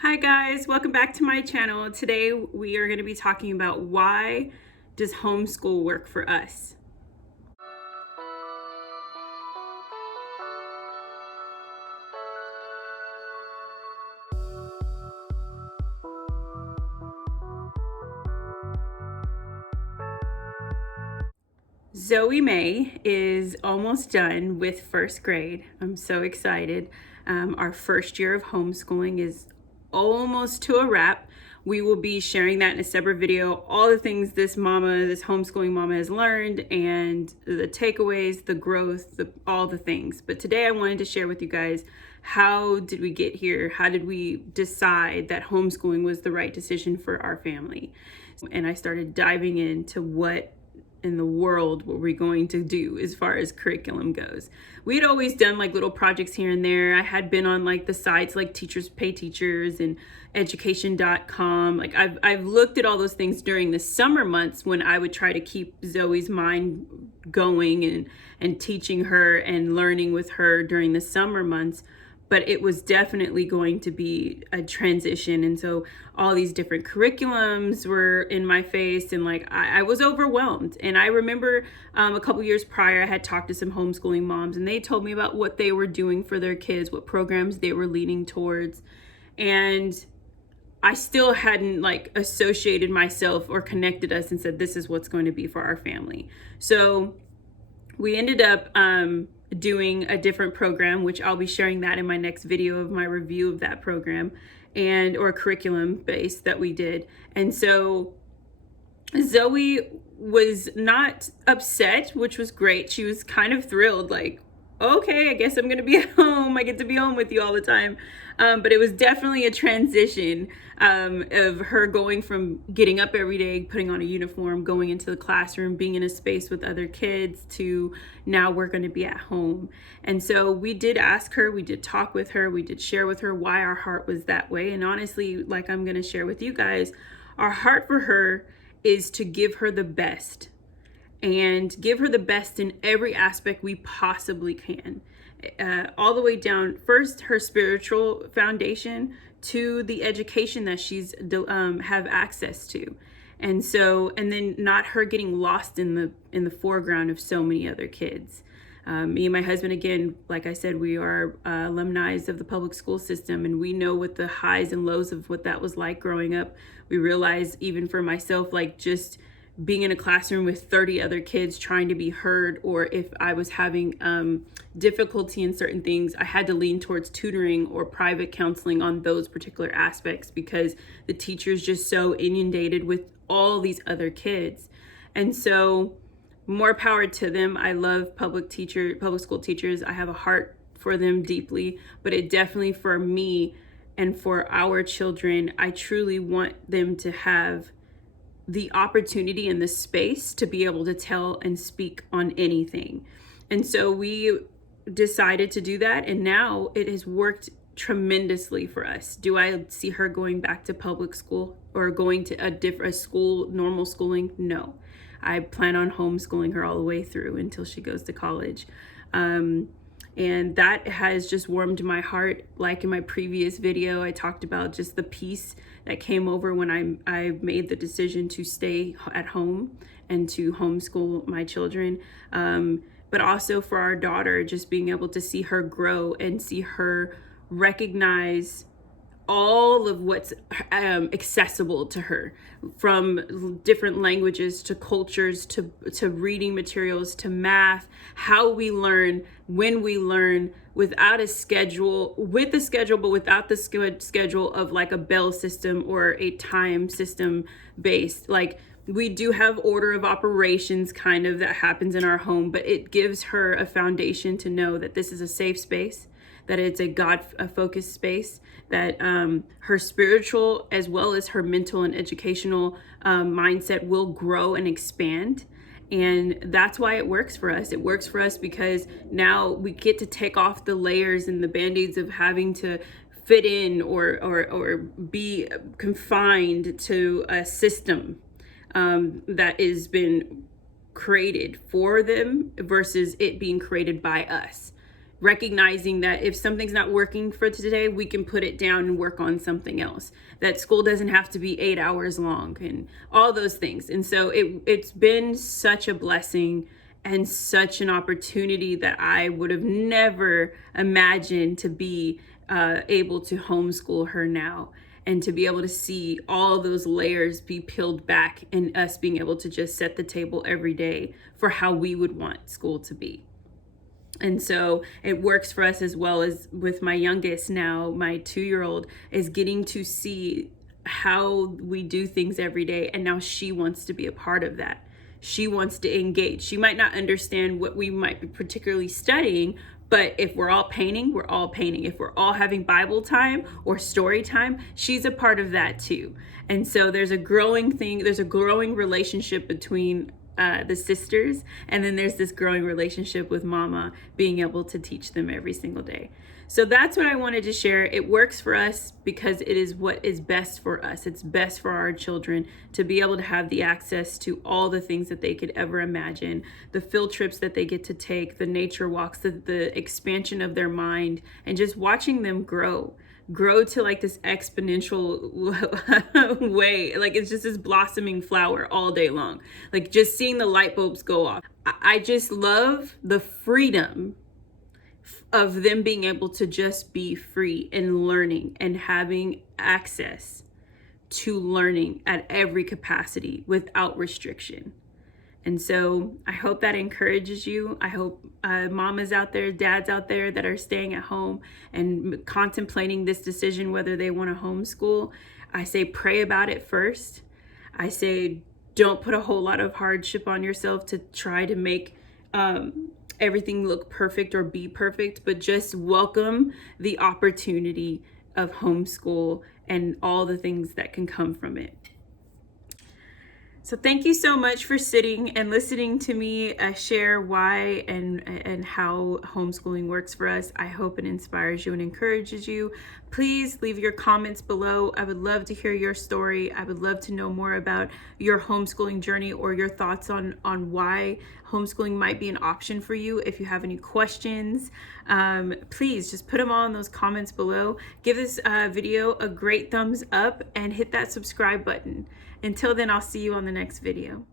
Hi guys, welcome back to my channel. Today we are going to be talking about why does homeschool work for us. Zoe May is almost done with first grade. I'm so excited. Our first year of homeschooling is almost to a wrap. We will be sharing that in a separate video, all the things this homeschooling mama has learned and the takeaways, the growth, all the things. But today I wanted to share with you guys, how did we get here? How did we decide that homeschooling was the right decision for our family? And I started diving into what in the world were we going to do as far as curriculum goes. We had always done like little projects here and there. I had been on like the sites like Teachers Pay Teachers and education.com. Like I've looked at all those things during the summer months when I would try to keep Zoe's mind going and teaching her and learning with her during the summer months. But it was definitely going to be a transition. And so all these different curriculums were in my face, and like I was overwhelmed. And I remember a couple years prior, I had talked to some homeschooling moms, and they told me about what they were doing for their kids, what programs they were leaning towards. And I still hadn't like associated myself or connected us and said, this is what's going to be for our family. So we ended up doing a different program, which I'll be sharing that in my next video of my review of that program or curriculum base that we did. And so Zoe was not upset, which was great. She was kind of thrilled, like, okay, I guess I'm gonna be at home. I get to be home with you all the time. But it was definitely a transition of her going from getting up every day, putting on a uniform, going into the classroom, being in a space with other kids, to now we're going to be at home. And so we did ask her, we did talk with her, we did share with her why our heart was that way. And honestly, like I'm going to share with you guys, our heart for her is to give her the best, and give her the best in every aspect we possibly can. All the way down, first her spiritual foundation to the education that she's have access to. And then not her getting lost in the foreground of so many other kids. Me and my husband, again, like I said, we are alumni of the public school system, and we know what the highs and lows of what that was like growing up. We realize, even for myself, like just being in a classroom with 30 other kids trying to be heard, or if I was having difficulty in certain things, I had to lean towards tutoring or private counseling on those particular aspects, because the teacher's just so inundated with all these other kids. And so more power to them. I love public school teachers. I have a heart for them deeply, but it definitely, for me and for our children, I truly want them to have the opportunity and the space to be able to tell and speak on anything. And so we decided to do that, and now it has worked tremendously for us. Do I see her going back to public school or going to a school, normal schooling? No. I plan on homeschooling her all the way through until she goes to college. And that has just warmed my heart. Like in my previous video, I talked about just the peace that came over when I made the decision to stay at home and to homeschool my children. But also for our daughter, just being able to see her grow and see her recognize all of what's accessible to her, from different languages to cultures to reading materials to math, how we learn, when we learn, without a schedule, with a schedule, but without the schedule of like a bell system or a time system based. Like, we do have order of operations kind of that happens in our home, but it gives her a foundation to know that this is a safe space, that it's a God-focused space, that her spiritual as well as her mental and educational mindset will grow and expand. And that's why it works for us. It works for us because now we get to take off the layers and the band-aids of having to fit in or be confined to a system that has been created for them versus it being created by us. recognizing that if something's not working for today, we can put it down and work on something else. That school doesn't have to be 8 hours long and all those things. And so it's been such a blessing and such an opportunity that I would have never imagined to be able to homeschool her now, and to be able to see all those layers be peeled back and us being able to just set the table every day for how we would want school to be. And so it works for us as well as with my youngest now, my 2-year-old is getting to see how we do things every day. And now she wants to be a part of that. She wants to engage. She might not understand what we might be particularly studying, but if we're all painting, we're all painting. If we're all having Bible time or story time, she's a part of that too. And so there's a growing relationship between the sisters, and then there's this growing relationship with mama being able to teach them every single day. So that's what I wanted to share. It works for us because it is what is best for us. It's best for our children to be able to have the access to all the things that they could ever imagine, the field trips that they get to take, the nature walks, the expansion of their mind, and just watching them grow to like this exponential way. Like it's just this blossoming flower all day long. Like just seeing the light bulbs go off. I just love the freedom of them being able to just be free and learning and having access to learning at every capacity without restriction. And so I hope that encourages you. I hope mamas out there, dads out there that are staying at home and contemplating this decision, whether they want to homeschool, I say pray about it first. I say don't put a whole lot of hardship on yourself to try to make everything look perfect or be perfect, but just welcome the opportunity of homeschool and all the things that can come from it. So thank you so much for sitting and listening to me share why and how homeschooling works for us. I hope it inspires you and encourages you. Please leave your comments below. I would love to hear your story. I would love to know more about your homeschooling journey or your thoughts on why homeschooling might be an option for you. If you have any questions, please just put them all in those comments below. Give this video a great thumbs up and hit that subscribe button. Until then, I'll see you on the next video.